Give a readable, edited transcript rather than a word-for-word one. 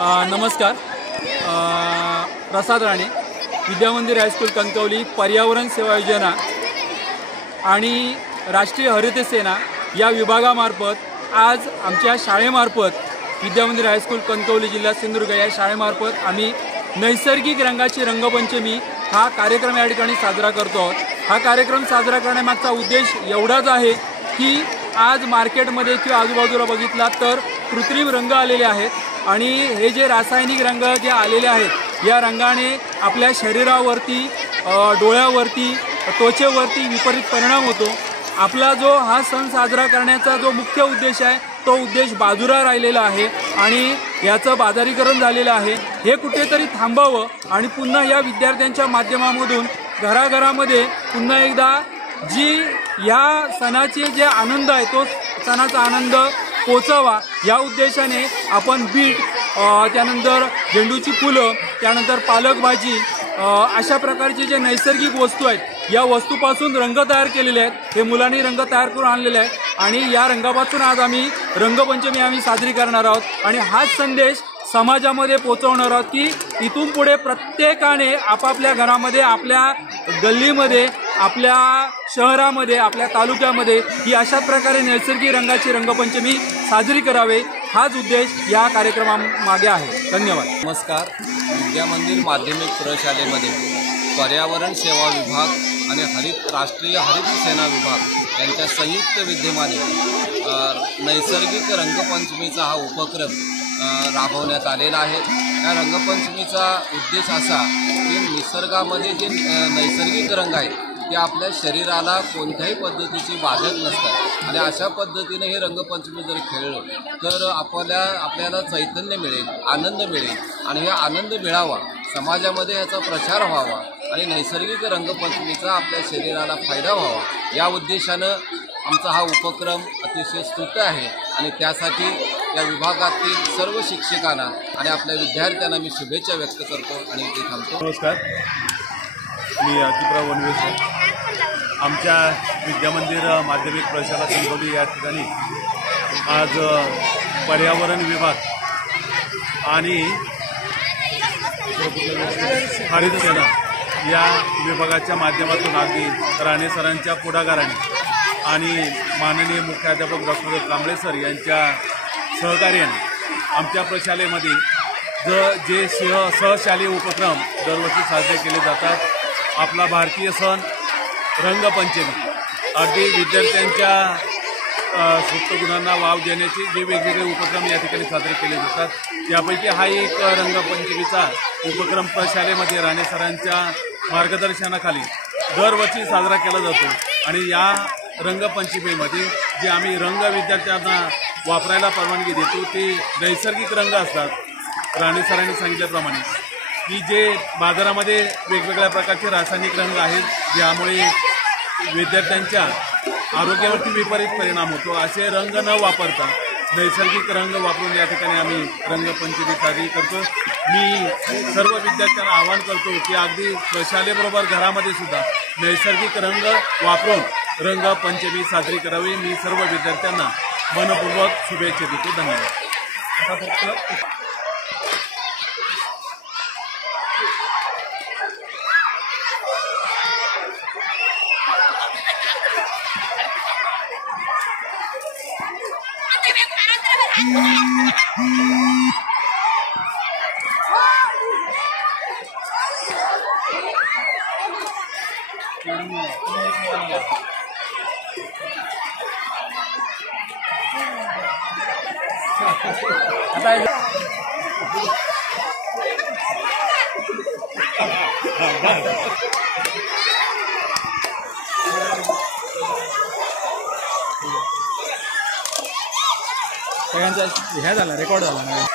नमस्कार. प्रसाद राणे, विद्यामंदिर हायस्कूल कणकवली, पर्यावरण सेवा योजना आणि राष्ट्रीय हरित सेना या विभागामार्फत आज आमच्या शाळेमार्फत विद्यामंदिर हायस्कूल कणकवली, जिल्हा सिंधुदुर्ग या शाळेमार्फत आम्ही नैसर्गिक रंगाची रंगपंचमी हा कार्यक्रम या ठिकाणी साजरा करतो आहोत. हा कार्यक्रम साजरा करण्यामागचा उद्देश एवढाच आहे की आज मार्केटमध्ये किंवा आजूबाजूला बघितला तर कृत्रिम रंग आलेले आहेत आणि हे जे रासायनिक रंग जे आलेले आहेत या रंगाने आपल्या शरीरावरती, डोळ्यावरती, त्वचेवरती विपरीत परिणाम होतो. आपला जो हा सण साजरा करण्याचा जो मुख्य उद्देश आहे तो उद्देश बाजूला राहिलेला आहे आणि याचं बाजारीकरण झालेलं आहे. हे कुठेतरी थांबावं आणि पुन्हा या विद्यार्थ्यांच्या माध्यमामधून घराघरामध्ये पुन्हा एकदा जी ह्या सणाचे जे आनंद आहे तो सणाचा आनंद पोचावा या उद्देशाने आपण बीट, त्यानंतर झेंडूची फुलं, त्यानंतर पालक भाजी अशा प्रकारचे जे नैसर्गिक वस्तू आहेत या वस्तूपासून रंग तयार केलेले आहेत. हे मुलांनी रंग तयार करून आणलेले आहेत आणि या रंगापासून आज आम्ही रंगपंचमी साजरी करणार आहोत आणि हाच संदेश समाजामध्ये पोहोचवणार आहोत की इथून पुढे प्रत्येकाने आपापल्या घरामध्ये, आपल्या गल्लीमध्ये, आपल्या शहरामध्ये, आपल्या तालुक्यामध्ये ही अशा प्रकारे नैसर्गिक रंगाची रंगपंचमी साजरी करावे हाच उद्देश या कार्यक्रमामागे आहे. धन्यवाद. नमस्कार. विद्यामंदिर माध्यमिक प्रशालेमध्ये पर्यावरण सेवा विभाग आणि राष्ट्रीय हरित सेना विभाग यांच्या संयुक्त विद्यमाने नैसर्गिक रंगपंचमीचा हा उपक्रम राबवण्यात आलेला आहे. या रंगपंचमीचा उद्देश असा की निसर्गामध्ये जे नैसर्गिक रंग आहेत ते आपल्या शरीराला कोणत्याही पद्धतीची बाधक नसतात आणि अशा पद्धतीने हे रंगपंचमी जर खेळलं तर आपल्याला चैतन्य मिळेल, आनंद मिळेल आणि हा आनंद मिळावा, समाजामध्ये याचा प्रचार व्हावा आणि नैसर्गिक रंगपंचमीचा आपल्या शरीराला फायदा व्हावा या उद्देशानं आमचा हा उपक्रम अतिशय स्तुत्य आहे आणि त्यासाठी या विभागातील सर्व शिक्षकांना आणि आपल्या विद्यार्थ्यांना मी शुभेच्छा व्यक्त करतो आणि इथे थांबतो. नमस्कार. मी अतिप्रा वनवेस. आमच्या विद्यामंदिर माध्यमिक प्रशाला कणकवली या ठिकाणी आज पर्यावरण विभाग आणि हरित सेना या विभागाच्या माध्यमातून अगदी राणे सरांच्या पुढाकाराने आणि माननीय मुख्याध्यापक डॉक्टर कांबळे सर यांच्या सहकार्याने आमच्या प्रशालेमध्ये जे सहशालेय उपक्रम दरवर्षी साजरे केले जातात. आपला भारतीय सण रंगपंचमी अगदी विद्यार्थ्यांच्या सुप्त गुणांना वाव देण्याचे जे वेगवेगळे उपक्रम या ठिकाणी साजरे केले जातात त्यापैकी हा एक रंगपंचमीचा उपक्रम प्रशालेमध्ये राणे सरांच्या मार्गदर्शनाखाली दरवर्षी साजरा केला जातो आणि या रंगपंचमीमध्ये जे आम्ही रंग विद्यार्थ्यांना वापरायला परवानगी देतो ते नैसर्गिक रंग असतात. राणे सरांनी सांगितल्याप्रमाणे की जे बाजारामध्ये वेगवेगळ्या प्रकारचे रासायनिक रंग आहेत ज्यामुळे विद्यार्थ्यांच्या आरोग्यावरती विपरीत परिणाम होतो, असे रंग न वापरता नैसर्गिक रंग वापरून या ठिकाणी आम्ही रंगपंचमी साजरी करतो. मी सर्व विद्यार्थ्यांना आवाहन करतो की अगदी प्रशालेबरोबर घरामध्ये सुद्धा नैसर्गिक रंग वापरून रंगपंचमी साजरी करावी. मी सर्व विद्यार्थ्यांना मनपूर्वक शुभेच्छा देतो. धन्यवाद. सगळ्यांचा ह्या झाला, रेकॉर्ड झाला ना.